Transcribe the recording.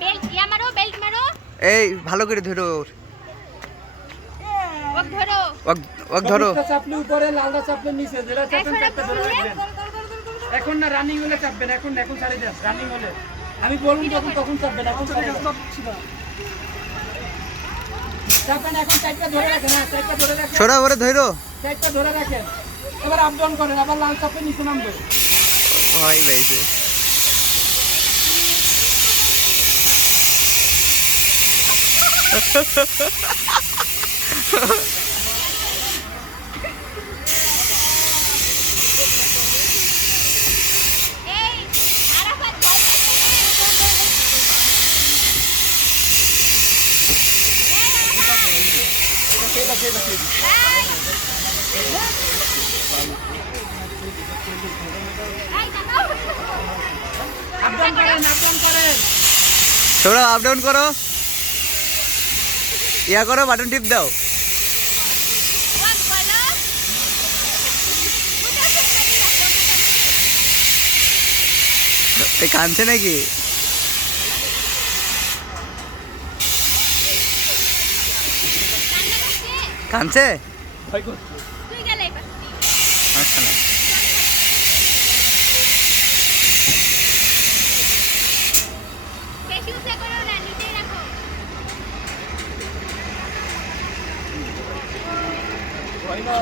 Belt ইয়া মারো, belt মারো। এই ভালো করে ধরো ওক ধরো। ওক ধরো। চাপলে উপরে, লালটা চাপলে নিচে, যেটা চাপেন চাপতে ধরে রাখবেন। এখন না রানিং হলে চাপবেন, এখন এখন ছাড়ি দেন রানিং হলে। আমি বলুন যখন তখন চাপবেন, এখন চাপেন, এখন চারটা ধরে রাখেন। হ্যাঁ, চারটা ধরে রাখেন, ছোড়া করে ধরো। চারটা ধরে রাখেন। এবার আপ ডাউন করেন, আবার লাল চাপে নিচে নামবে। ভয় পাইছে। এই আরাফাত আপ ডাউন করেন, আপ ডাউন করেন। ছোড়া আপ ডাউন করো, ইয়া করো, বাটন টিপ দাও। এই কাঁদছে নাকি? কাঁদছে? তুই গেলে এই পাশে। আচ্ছা না। বেশি উঁচা করো না, নিচেই রাখো। ভয় না।